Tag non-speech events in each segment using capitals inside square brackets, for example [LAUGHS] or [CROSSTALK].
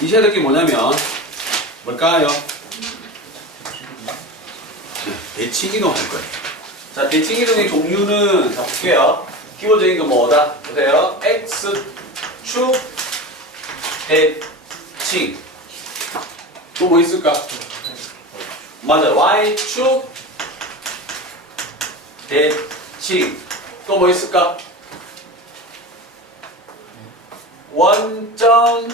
이셔야 될 게 뭐냐면 뭘까요? 네, 대칭 이동 할 거예요. 자, 대칭 이동의 종류는 자 볼게요. 기본적인 건 뭐다? 보세요. X축 대칭. 또 뭐 있을까? 맞아. Y축 대칭. 또 뭐 있을까? 원점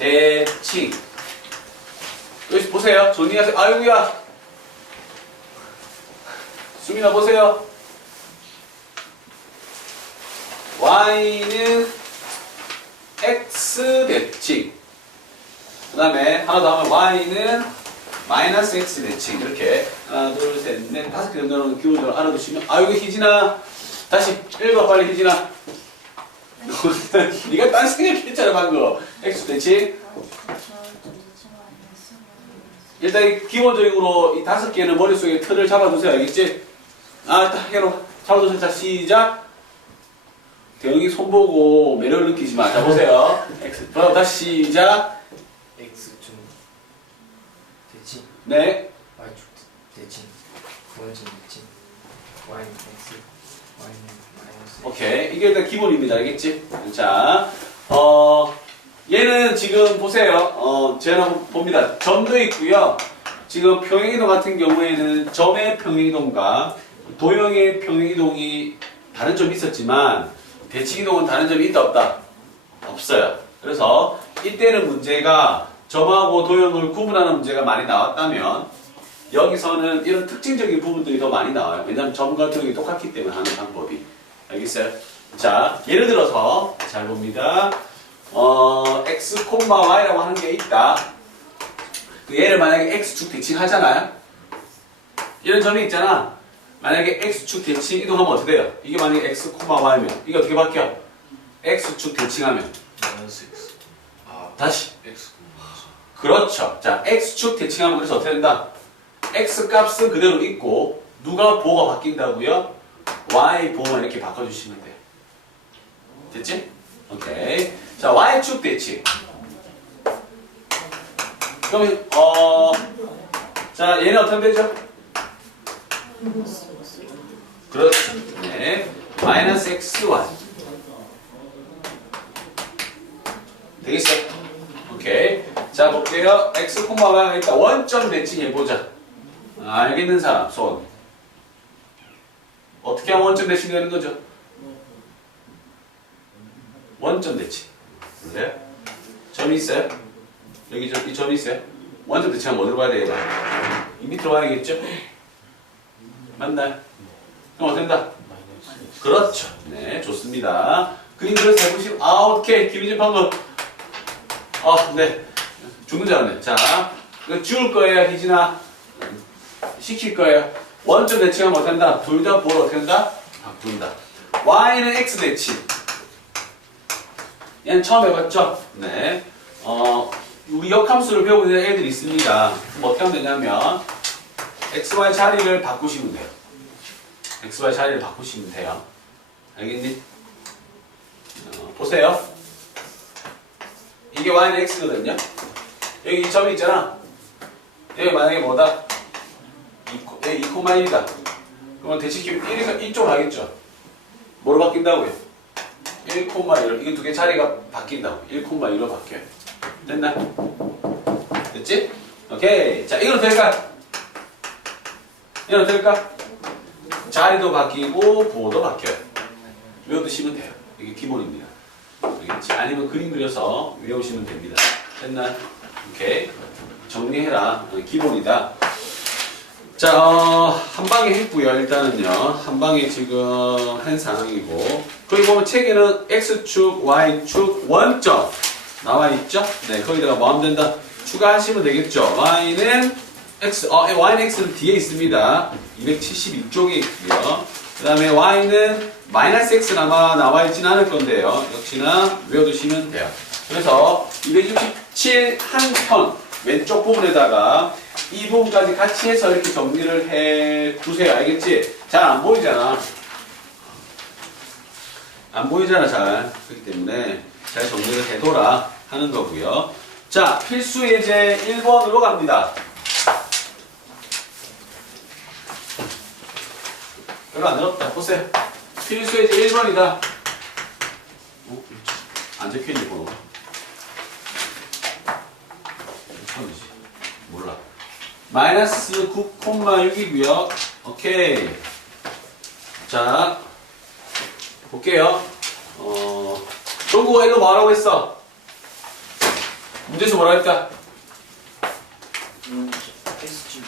대칭. 여기 보세요. 정리하세요. 아이고야. 수민아 보세요. y는 x 대칭. 그 다음에 하나 더 하면 y는 마이너스 x 대칭. 이렇게 하나, 둘, 셋, 넷, 다섯 개 정도는 기본적으로 알아두시면 아이고 희진아. 다시 읽어 빨리 희진아. [LAUGHS] 네가 딴 생각했잖아 방금. x 대칭. 일단 이 기본적으로 이 다섯 개는 머릿속에 틀을 잡아두세요. 알겠지? 아, 딱 해로 잡아두세요. 자, 시작. 대영이 손 보고 매력을 느끼지 마. 자, 보세요. X. 그럼 다시 시작. X축 대칭 네. Y축 대칭 원점 대칭 Y는 X Y는 오케이. 이게 일단 기본입니다. 알겠지? 자, 어, 얘는 지금 보세요. 어, 제가 한번 봅니다. 점도 있고요. 지금 평행이동 같은 경우에는 점의 평행이동과 도형의 평행이동이 다른 점이 있었지만 대칭이동은 다른 점이 있다 없다? 없어요. 그래서 이때는 문제가 점하고 도형을 구분하는 문제가 많이 나왔다면 여기서는 이런 특징적인 부분들이 더 많이 나와요. 왜냐하면 점과 도형이 똑같기 때문에 하는 방법이. 알겠어요? 자, 예를 들어서 잘 봅니다. 어, x, y라고 하는 게 있다. 그 얘를 만약에 x축 대칭하잖아요. 이런 점이 있잖아. 만약에 x축 대칭 이동하면 어떻게 돼요? 이게 만약에 x, y면 이게 어떻게 바뀌어? x축 대칭하면 다시 그렇죠. 자, x축 대칭하면 그래서 어떻게 된다? x 값은 그대로 있고 누가 보호가 바뀐다고요? Y 보호만 이렇게 바꿔주시면 돼요. 됐지? 오케이. 자, y축 대칭. 그럼 어, 자, 얘는 어떤 되죠? 그렇죠. 네. 마이너스 xy. 되겠어요? 오케이. 자, 볼게요. x, y가 일단 원점 대칭 해보자. 아, 알겠는 사람, 손. 어떻게 하면 원점 대칭 되는 거죠? 원점 대칭. 그래요? 점이 있어요? 여기 저, 이 점이 있어요? 원점 대칭하면 어디로 가야 돼요? 이 밑으로 가야겠죠? 맞나요? 그럼 어떻게 된다? 그렇죠. 네, 좋습니다. 그림 그려서 해보시면, 아, 오케이. 김희진 방금. 아, 네. 죽는 줄 알았네. 자, 이거 지울 거예요, 희진아. 시킬 거예요. 원점 대칭하면 어떻게 한다? 둘 다 보러 어떻게 한다? 바꾼다. y는 x 대칭. 얘는 처음 해봤죠? 네. 어, 우리 역함수를 배우고 있는 애들이 있습니다. 그럼 어떻게 하면 되냐면, xy 자리를 바꾸시면 돼요. xy 자리를 바꾸시면 돼요. 알겠니? 어, 보세요. 이게 y는 x거든요. 여기 이 점이 있잖아. 여기 만약에 뭐다? 2, 2,1이다. 그러면 대칭키면 1에서 이쪽으로 가겠죠. 뭐로 바뀐다고요? 1,1. 이게 두 개 자리가 바뀐다고. 1,1로 바뀌어요. 됐나? 됐지? 오케이. 자, 이건 될까? 이건 될까? 자리도 바뀌고 보호도 바뀌어요. 외워두시면 돼요. 이게 기본입니다. 알겠지? 아니면 그림 그려서 외우시면 됩니다. 됐나? 오케이. 정리해라. 어, 기본이다. 자, 어, 한 방에 했고요. 일단은요. 한 방에 지금 한 상황이고. 거기 보면 책에는 X축, Y축, 원점 나와 있죠? 네, 거기다가 뭐 하면 된다? 추가하시면 되겠죠? Y는 X, 어, Y는 X는 뒤에 있습니다. 272쪽에 있고요. 그 다음에 Y는 마이너스 X는 아마 나와 있지는 않을 건데요. 역시나 외워두시면 돼요. 그래서 267 한 편 왼쪽 부분에다가 이 부분까지 같이 해서 이렇게 정리를 해 두세요. 알겠지? 잘 안 보이잖아. 안 보이잖아, 잘. 그렇기 때문에 잘 정리가 되돌아 하는 거고요. 자, 필수 예제 1번으로 갑니다. 별로 안 어렵다. 보세요. 필수 예제 1번이다. 어? 안 적혀있네, 번호가. 몰라. 마이너스 9,6이고요. 오케이. 자, 볼게요. 어, 정국아 이거 뭐라고 했어? 문제에서 뭐라 했다? 음, 대칭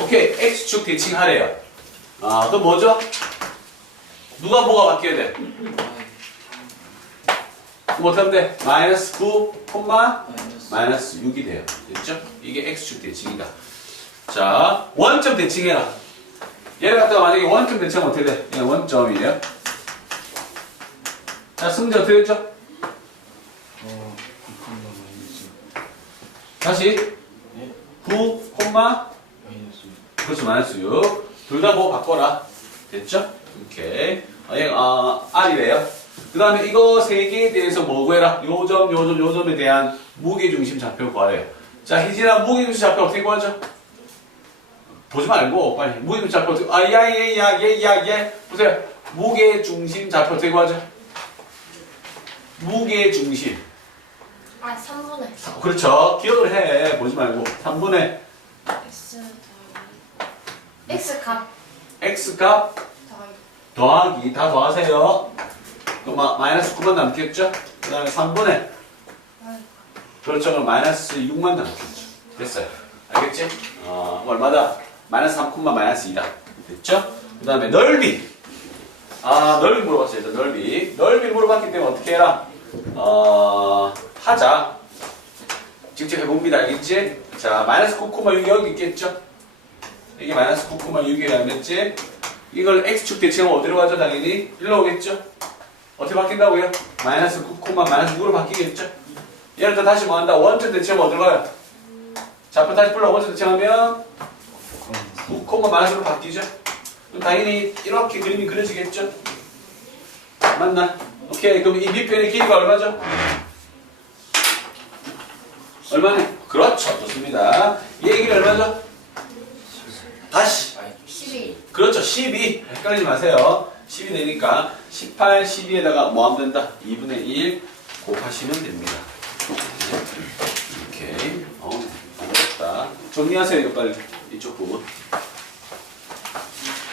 오케이, X축 대칭하래요. 아, 그럼 뭐죠? 누가 뭐가 바뀌어야 돼? 그럼 어떻게 하면 돼? 마이너스 9, 콤마 마이너스 마이너스 6이 돼요. 됐죠? 이게 X축 대칭이다. 자, 원점 대칭해라. 얘를 갖다가 만약에 원점 대칭하면 어떻게 돼? 얘는 원점이에요. 자, 승제 어떻게 됐죠? 어 9콤마 마이너스 다시 네 9, 콤마 마이너스 그렇죠, 마이너스 6. 둘 다 뭐 바꿔라. 됐죠? 오케이. 아, 얘, 아, R이래요. 그 다음에 이거 세 개에 대해서 뭐 구해라? 요점, 요점, 요점에 대한 무게중심 좌표 구하래요. 자, 희진아, 무게중심 좌표 어떻게 구하죠? 보지 말고, 빨리. 무게중심 좌표 어떻게, 아, 야, 얘, 야, 얘, 야, 얘. 보세요. 무게중심 좌표 어떻게 구하죠? 무게중심. 아 3분의 그렇죠. 기억을 해. 보지 말고. 3분의 x 더하기 x 값 X값 더하기 더하기 다 더하세요. 그럼 마, 마이너스 9만 남겠죠? 그 다음에 3분의 y 그렇죠. 그럼 마이너스 6만 남겠죠. 됐어요. 알겠지? 어, 얼마다? 마이너스 3, 마이너스 2다. 됐죠? 그 다음에 넓이. 아, 넓이 물어봤어요. 일단 넓이. 넓이 물어봤기 때문에 어떻게 해라? 어, 하자. 직접 해봅니다. 알겠지? 자, 마이너스 9,6이 여기 있겠죠? 이게 마이너스 9,6이라고 했지? 이걸 x축 대칭하면 어디로 가죠? 당연히 일로 오겠죠? 어떻게 바뀐다고요? 마이너스 9, 마이너스 6으로 바뀌겠죠? 얘를 또 다시 뭐 한다? 원점 대칭하면 어디로 가요? 좌표 다시 불러 원점 대칭하면 9, 마이너스로 바뀌죠? 그럼 당연히 이렇게 그림이 그려지겠죠? 맞나? 오케이 그럼 이 밑변의 길이가 얼마죠? 얼마네? 그렇죠 좋습니다 얘 길이 얼마죠? 다시 12 그렇죠 12 헷갈리지 마세요 10이 되니까 18, 12에다가 뭐 하면 된다? 2분의 1 곱하시면 됩니다 네. 오케이 어 어렵다 정리하세요 이거 빨리 이쪽 부분